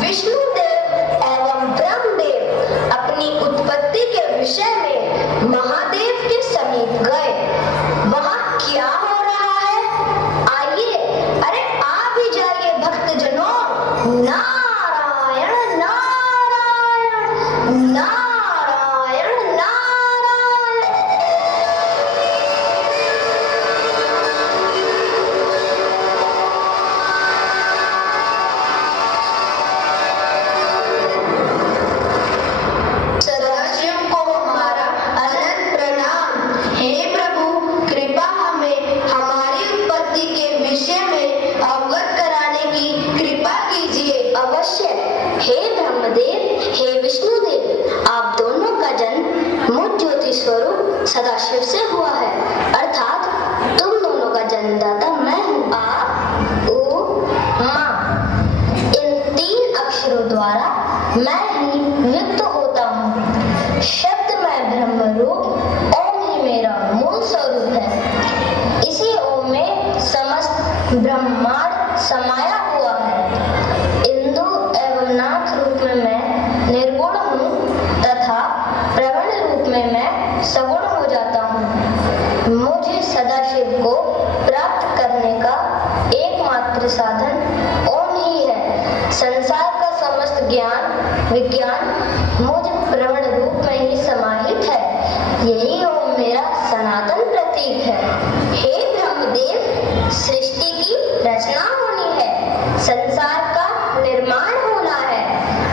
विष्णुदेव एवं ब्रह्मदेव अपनी उत्पत्ति के विषय में महादेव के समीप गए। वहां क्या हो रहा है, आइए, अरे आप भी जाइए भक्तजनों। नारायण नारायण नारायण नारायण। सदाशिव को हमारा अनंत प्रणाम। हे प्रभु, कृपा हमें हमारी उत्पत्ति के विषय में अवगत कराने की कृपा कीजिए। अवश्य। हे ब्रह्मदेव, हे विष्णुदेव, आप दोनों का जन्म मुझ ज्योति स्वरूप सदाशिव से हुआ है, अर्थात तुम दोनों का जन्मदाता मैं हूँ। आ उ मा, इन 3 अक्षरों द्वारा मैं ही व्यक्त होता हूँ। शब्द मैं ब्रह्म रूप ओम ही मेरा मूल स्वरूप है। इसी ओम में समस्त ब्रह्मांड समाया हुआ है। इंदु एवं नाथ रूप में मैं निर्गुण हूँ तथा प्रवण रूप में मैं सगुण हो जाता हूँ। मुझे सदाशिव को प्राप्त करने का एकमात्र साधन ओम ही है। संसार का समस्त ज्ञान विज्ञान मुझ प्रवण रूप में ही समाहित है। यही ओम मेरा सनातन प्रतीक है। हे ब्रह्मदेव, सृष्टि की रचना होनी है, संसार का निर्माण होना है,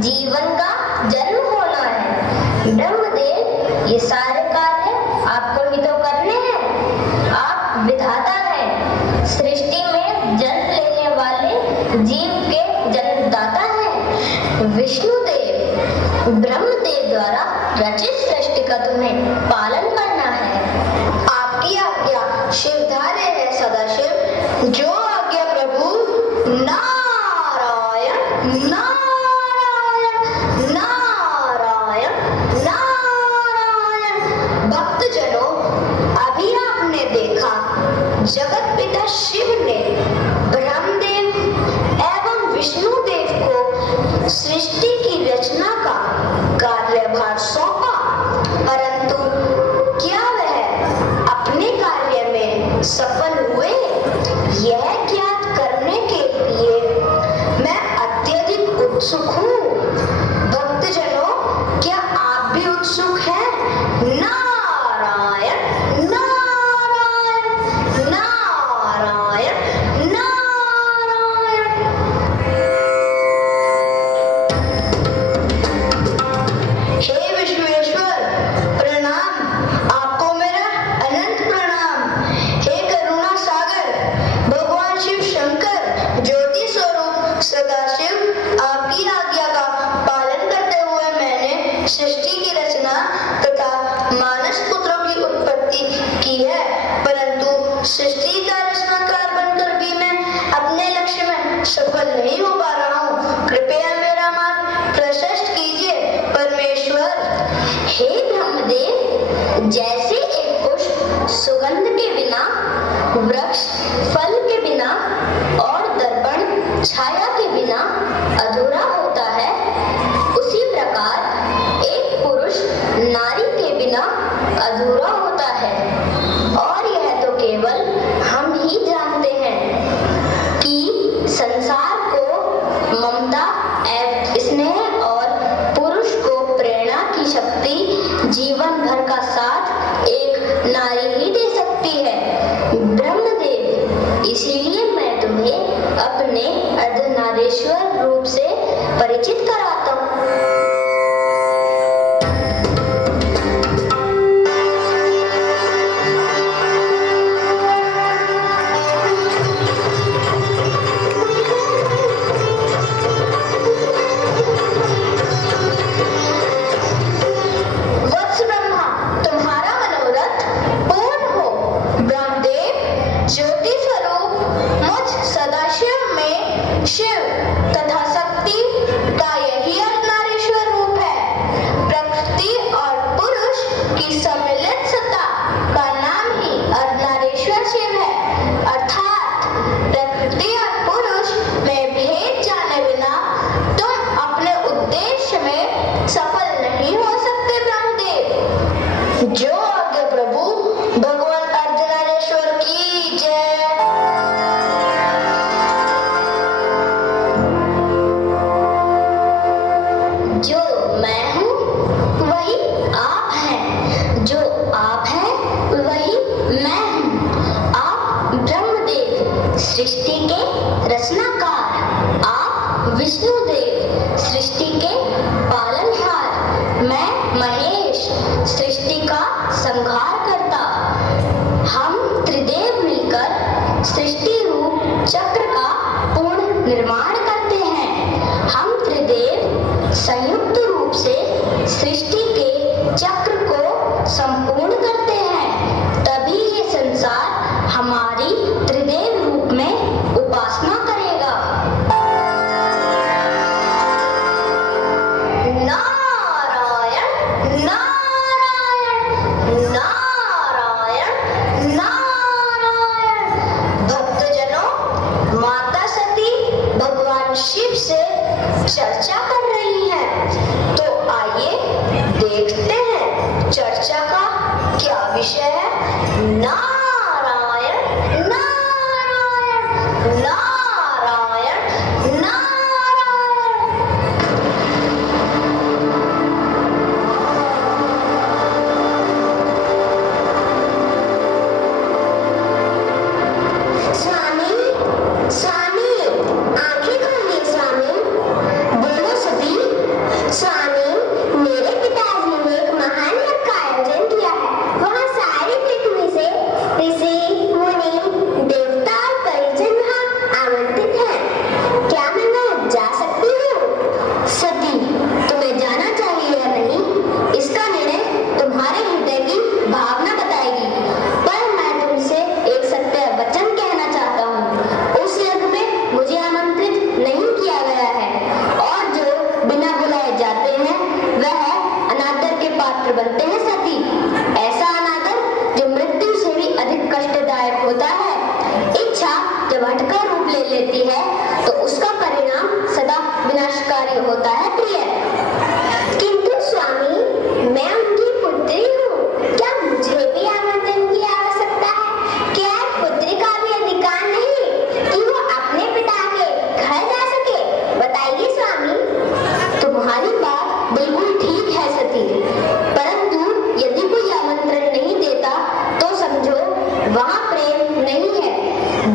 जीवन का जन्म होना है। ब्रह्मदेव, ये सारे कार्य आपको ही तो करने हैं। आप विधाता हैं, सृष्टि में जन्म लेने वाले जीव के जन्मदाता हैं। विष्णुदेव, ब्रह्मदेव द्वारा रचित सृष्टि का तुम्हें पालन करना है। आपकी आज्ञा शिवधार्य है सदाशिव। जो आज्ञा प्रभु। नारायण नारायण नारायण नारायण। भक्तजनों, अभी आपने देखा जगत पिता शिव ने ब्रह्मदेव एवं विष्णुदेव को सृष्टि की रचना का कार्यभार सौंपा, परंतु क्या वह अपने कार्य में सफल हुए? यह ज्ञात करने के लिए मैं अत्यधिक उत्सुक हूँ। भक्तजनों, क्या आप भी उत्सुक हैं? नारायण नारायण नारायण नारायण। हे विश्वेश्वर, प्रणाम। आपको मेरा अनंत प्रणाम। हे करुणा सागर, भगवान शिव शंकर, ज्योति स्वरूप सदाशिव, आपकी आज्ञा का पालन करते हुए मैंने सृष्टि की रचना तथा मानस पुत्रों की उत्पत्ति की है, परंतु सृष्टि का रचनाकार बनकर भी मैं अपने लक्ष्य में सफल नहीं हो पा रहा हूँ। कृपया मेरा मार्ग प्रशस्त कीजिए परमेश्वर। हे ब्रह्मदेव, जैसे एक पुष्प सुगंध के बिना, वृक्ष फल के बिना और दर्पण छाया के बिना अधूरा होता है, उसी प्रकार एक पुरुष नारी के बिना अधूरा होता है। और यह तो केवल हम ही जानते हैं कि संसार को ममता एवं स्नेह और पुरुष को प्रेरणा की शक्ति जीवन भर का साथ एक नारी ही दे सकती है। ब्रह्मदेव, इसीलिए मैं तुम्हें अपने अर्धनारीश्वर रूप से परिचित कराता हूँ। सृष्टि के रचनाकार, आप विष्णुदेव सृष्टि के पालनहार, मैं महेश सृष्टि का संहार करता। हम त्रिदेव मिलकर सृष्टि रूप चक्र का पूर्ण निर्माण करते हैं। हम त्रिदेव संयुक्त रूप से सृष्टि के चक्र को संपूर्ण करते हैं, तभी ये संसार हमारी त्रिदेव रूप में उपासना करेगा। नारायण नारायण नारायण नारायण। भक्तजनों, माता सती भगवान शिव से चर्चा कर रही हैं, तो आइए देखते हैं चर्चा का क्या विषय है। नारायण नारायण नारायण नारायण। स्वामी, स्वामी, आंखें खोलिए स्वामी। बोलो सती। स्वामी, मेरे पिताजी ने एक महान यज्ञ का आयोजन किया है। वहाँ सारी पृथ्वी से ऋषि, मुनि, देवता और परिजन वहाँ आमंत्रित हैं। क्या मैं वहाँ जा सकती हूँ? सती, तुम्हें जाना चाहिए या नहीं, इसका निर्णय तुम्हारे हृदय की भावना बताएगी। पर मैं तुमसे एक सत्य वचन कहना चाहता हूँ। उस यज्ञ में मुझे आमंत्रित नहीं किया गया है, और जो बिना बुलाए जाते हैं वह अनादर के पात्र बनते हैं सती। ऐसा अनादर जो मृत्यु से भी अधिक कष्टदायक होता है। इच्छा जब हटका रूप ले लेती है तो उसका परिणाम सदा विनाशकारी होता है प्रिय। किंतु स्वामी, मैं उनकी पुत्री हूँ, क्या मुझे भी आमंत्रण की आवश्यकता है? क्या एक पुत्री का भी अधिकार नहीं कि वो अपने पिता के घर जा सके? बताइए स्वामी। तुम्हारी बात बिल्कुल ठीक है सती, परंतु यदि कोई आमंत्रण नहीं देता तो समझो वहाँ प्रेम नहीं है।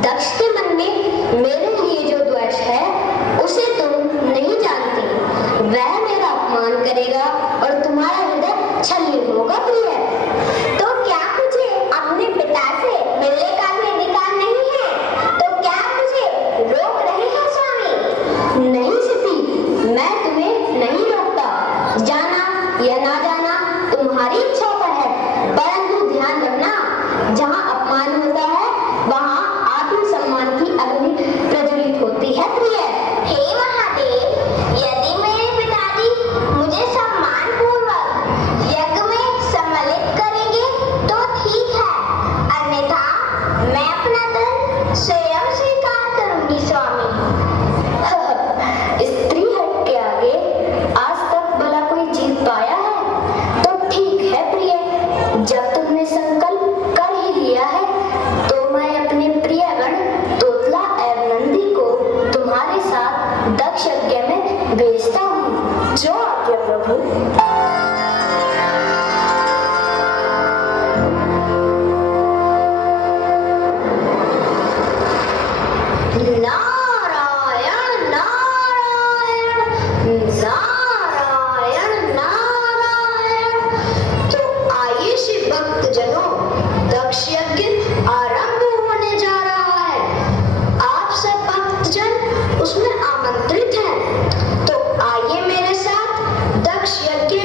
दक्ष के मन में मेरे लिए जो द्वेष है उसे तुम नहीं जानती। वह मेरा अपमान करेगा और तुम्हारा हृदय छलित होगा प्रिय। तो क्या मुझे अपने पिता से मिलने का भी अधिकार नहीं है? तो क्या मुझे रोक रहे हैं स्वामी? नहीं सती, मैं तुम्हें नहीं रोकता। जाना या ना जाना तुम्हारी इच्छा पर है, परंतु ध्यान रखना, जहाँ अपमान होता है वहाँ आत्मसम्मान की अग्नि प्रज्वलित होती है प्रिय। हे महादेव, यदि मेरे पिताजी मुझे सम्मानपूर्वक यज्ञ में सम्मिलित करेंगे तो ठीक है, अन्यथा मैं अपना धन स्वयं स्वीकार करूंगी स्वामी। स्त्री हट के आगे आज तक भला कोई जीत पाया है? तो ठीक है प्रिय, जब तुमने संकल्प कर ही लिया है तो मैं अपने प्रियगण तोतला एवं नंदी को तुम्हारे साथ दक्ष यज्ञ में भेजता हूँ। जो आज्ञा प्रभु। नारायण नारायण नारायण नारायण। तो आइए शिव भक्तजनों, दक्ष यज्ञ आरंभ होने जा रहा है। आप सब भक्तजन उसमें आमंत्रित हैं, तो आइए मेरे साथ दक्ष यज्ञ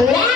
मैं